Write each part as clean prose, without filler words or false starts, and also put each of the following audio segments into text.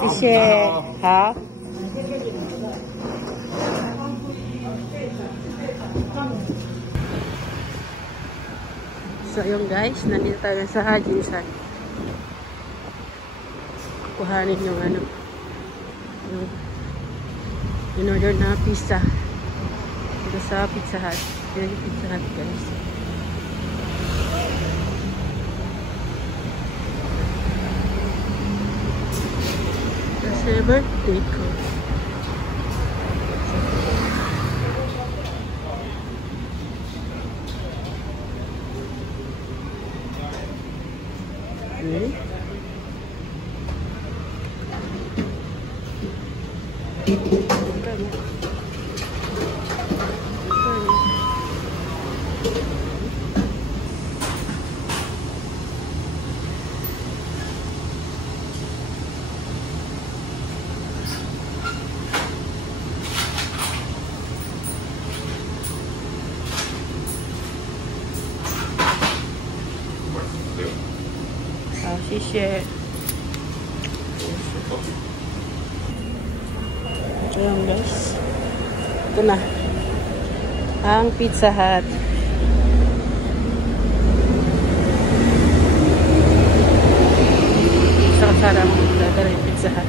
谢谢，好。So yung guys, nandito tayo sa Hutchinson. Kuhanin yung ano, yung in-order na pizza dito sa Pizza Hut. Yung Pizza Hut guys. Kasi birthday ko. Hao, 谢谢。Ayan guys. Ito na. Ang Pizza Hut. Sa kasara mo dadala yung Pizza Hut.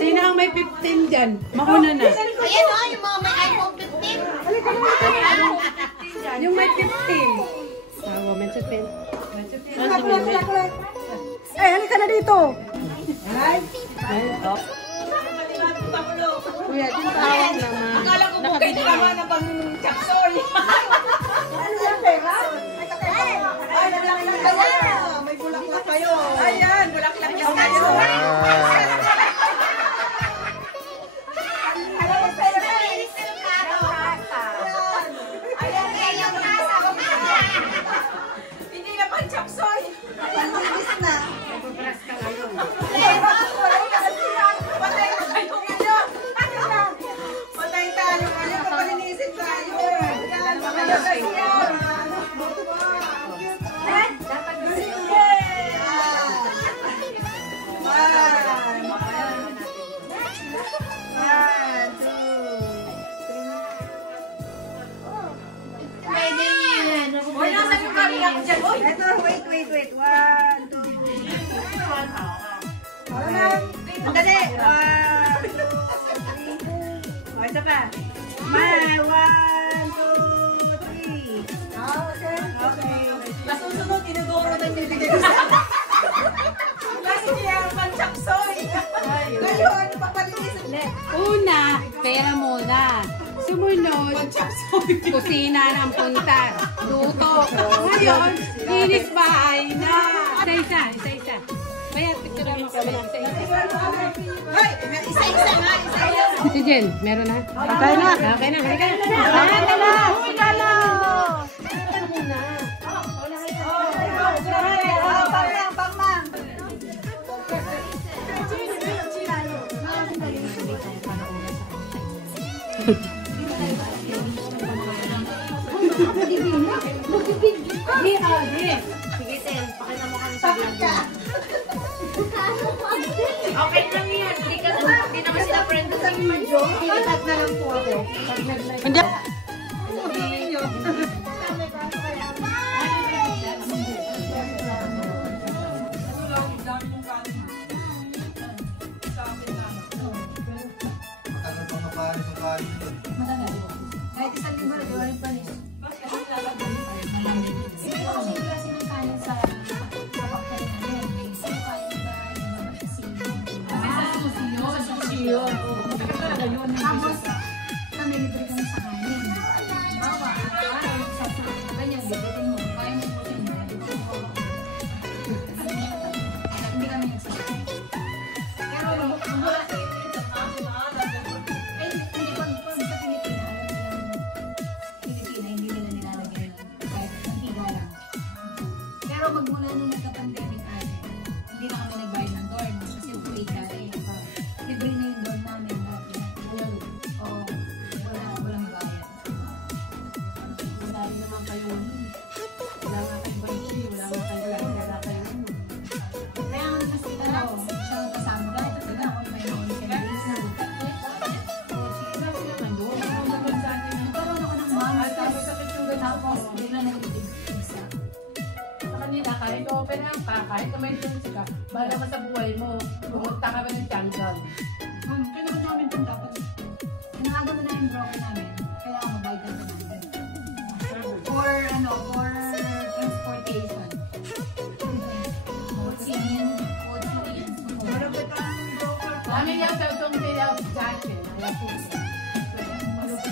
Sino ang may 15 dyan? Mauna na. Ayan o, yung mga may iPhone 15. Yung may 15. Sawa, may 15. Eh, halika na dito. Ay, oh. Kuya, yung tawag naman. Akala ko bukay na naman ang pang-chapsoy. Ano yan, pera? Ay, nalalang kayo. May bulaklak kayo. Ayan, bulaklak yan kayo. Hindi na pang-chapsoy. Pang-chapsoy na. Magpapras ka ngayon. Patay tayo ngayon. Kapalinisin tayo. Dapat gusto. Ito, wait. 1, 2, 3. Andali. 1, 2, 3. O, ito pa. 1, 2, 3. Okay. Masusunod, tinudoro na nilagay ko sa... Kasi niya ang panchaksoy. Ngayon, papalinisin. Una, pera muna. Sumunod, kusina ng punta. Luto. Ngayon, linis bahay na. Isa-isa. Kaya, picture mo kami na isa-isa. Hoy, isa-isa nga, isa-isa. Si Jen, meron na? Okay na. Halika na. Uy, lalo. Pangmang. Sige, Ten. Pakita mo kami sa vlog. Okay lang yan. Hindi naman sila friend ko sa inyo. Ikat na lang po ako. Hindi. Kahit isang libo na gawain pa niya. yun. Tapos, kami libre kami sa kanin. Bawa, sa ganyan, libre mo. Kaya mo po siya. Hindi kami nagsasakay. Pero, wala sa hindi ko sa Pilipina, hindi nila nilalagay kahit ang higa lang. Pero magmula nung nagka-pandemic ay, hindi na kami nagbayad ng dorm kasi free dati. Libre na yung dorm namin dati. Walang bayad. Wala rin naman kayo. Wala nga kayo bayi, wala nga kayo wala kayo. Kaya nga mas siya ang kasama. Kahit ito na ako may mga days na nagkaroon ako ng mom. Tapos, bigla nag-ibig-isa. Sa kanila, kahit open up ka, kahit na may chance ka, bahala ka sa buhay mo, pumunta ka ba ng jungle. Kaya naman namin itong dapat. Inaagaw na yung broker namin. Kaya ako mabayad na namin. For transportation. Kami yung sa itong nila jacket. Kaya po.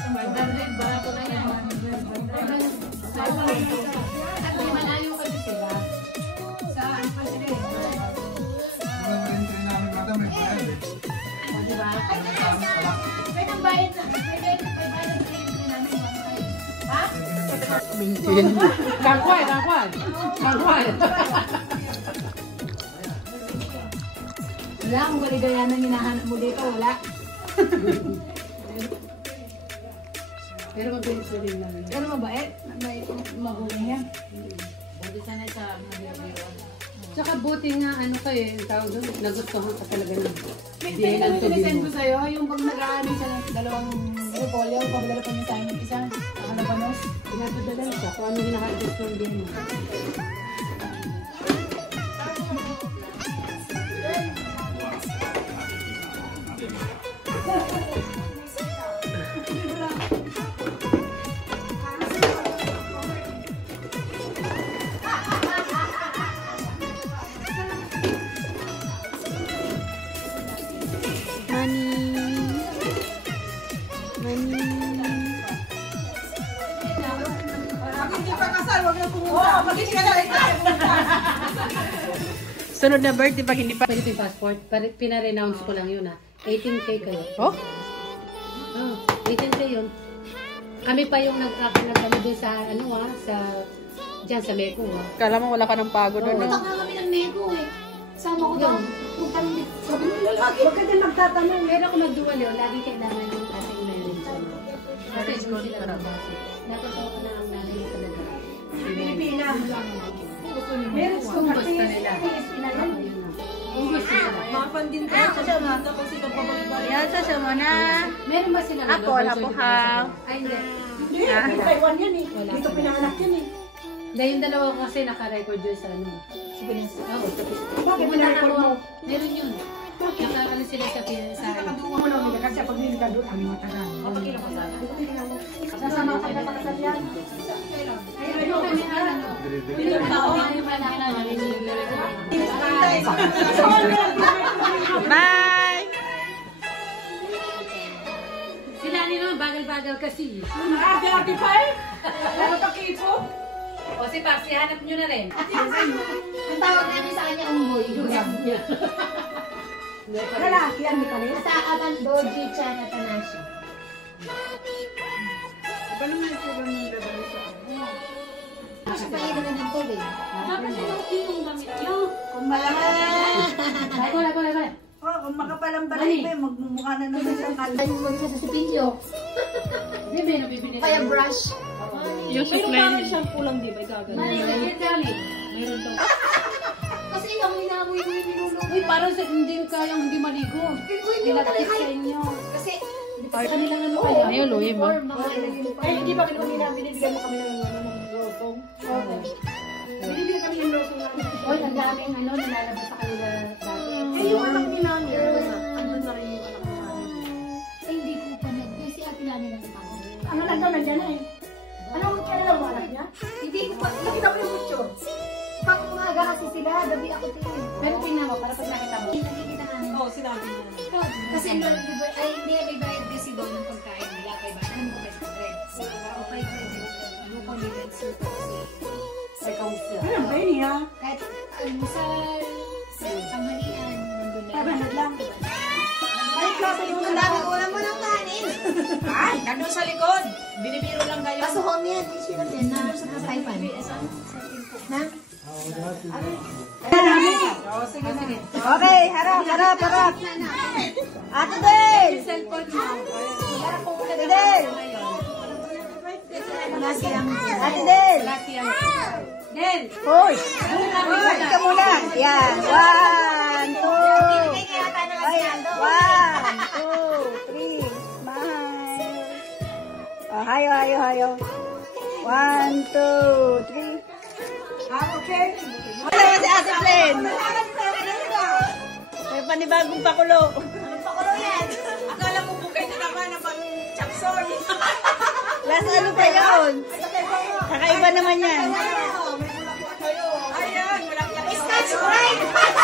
Magdandit, barato na yan. At may malayo kasi sila. Sa ano pa sila eh? O, diba? Pwede ang bayad na. Pwede ang entry namin. Ha? Mintin. Kangkway. Wala akong kaligayahan ng hinahanap mo dito. Wala. Pero mabilis na rin namin. Pero mabait. Mabait yung magulang niya. Buti sana sa mga Tsaka buti nga, ano kayo, yung tawag doon, nagustuhan ka talaga ng Hindi lang sinisend ko sa'yo. Yung pag nag-aaral sa dalawang repolyo, pagdala pa niya sa akin isa. Nakalabanos. Pinapadala siya kung ano hinaharvest ng diyan mo. Hindi pa kasal, wag na pumunta. Oo, magiging ka na rin tayo pumunta. Sunod na birthday pag hindi pa. Pwede yung passport, pina-renounce ko lang yun 18K kayo. Oh? Oh, 18K yun. Kami pa yung nag-kami doon sa, dyan sa Meco. Kala mo wala ka ng pagod doon, no? Punta nga kami ng Nego eh. Sama ko daw. Punta kami. Sabi mo lalaki. Huwag ka din magtatanong. Pero kung mag-dual yun, lagi kailangan yung ating meron dyan. Kasi school sila nabasa. Natutuwa ko na ang nanay talaga. Pilipinas. Meron kung gusto nila. Kung gusto nila. Mapan din tayo sa mata kasi kapabalik. Yan, sasama na. Meron ba sila Ako, napuhaw. Ay, hindi. Hindi, hindi Taiwan yan eh. Dito pinanganak yan eh. Hindi, yung dalawa ko kasi naka-record yun sa ano. Oo, tapos. Bakit Pumunta pinarecord ako. mo? Meron yun. Naka-ano sila sa ano. Ano lang nila kasi pag nila doon, ang matagal. Mapakila ko sana. Sasama ka na pakasal yan. Ayun yung kami ano. Yung tao, yung anak namin. Bye! Sila naman, bagal-bagal kasi. Ate pa eh. Ano pa kipo? O si Paxi, hanap nyo na rin. Ang tawag namin sa kanya unggoy. Lalaki yan, di pa rin. Sa Atan Doji Chan Atanasio. Iba naman yung sila ng dadali sa Kasi panginoon ng ng tubig. Dapat sinutin yung gamit nyo. Kung malaman. Kaya. Oh, kung makapalang balay pa, magmumukha na naman sa kalbo. Ay, mo sa sipilyo. Hindi, may nabibili. Kaya brush. Yung supply nila. Mali, ganyan dali. Meron daw. Kasi yung inamoy ko yung niluluto. Uy, parang hindi kayang hindi maligo. Hindi ko talaga sa inyo. Kasi, Kanilang ano kaya? Ayun, luhin mo. Ay, hindi ba kanina binibigyan mo kami ng losong? Oo. Binibigyan kami ng losong namin. Uy, ang daming nalalabas sa kanila dati. Eh, yung anak ni Nani, andun na rin yung anak ni Nani. ay, hindi ko pa kasi ate namin ang tao. Ano lang daw, nandiyan na eh. Alam mo kaya lang anak niya? Hindi ko pa, Nakita mo yung picture? pag umaga kasi sila, gabi ako tingin. Pero tingnan mo, para pag nakita mo. Nakikita namin. Oo, sinabi niya. Kasi doon, ay hindi, may bayad kasi doon ng pagkain nila. Kaya ba? Ano mo 500? So, o 500. Ano condiments yung kasi. Ano ba yun niya? Kahit almusal, tanghalian, nandun na. 500 lang. Ay, klase yung Ang dami ulam mo ng kanin. Ay, nandun sa likod. Binibiro lang kayo. Kaso home yan. Di sila din na sa Taipan. Na? Okay, harap. Ate Del! Ate Del! Ate Del! Del! Hoy! Hoy, ka muna. Yan. 1, 2. Ay, 1, 2, 3. Smile. Oh, hayo. 1, 2, 3. Okay. Wala si Ate Len. May panibagong pakulo. Anong pakulo yan? Akala mo bukay na naman ng pang chapsoy. Last ano pa yun? Kakaiba naman yan. Ayan, wala ka. Scotch Brite!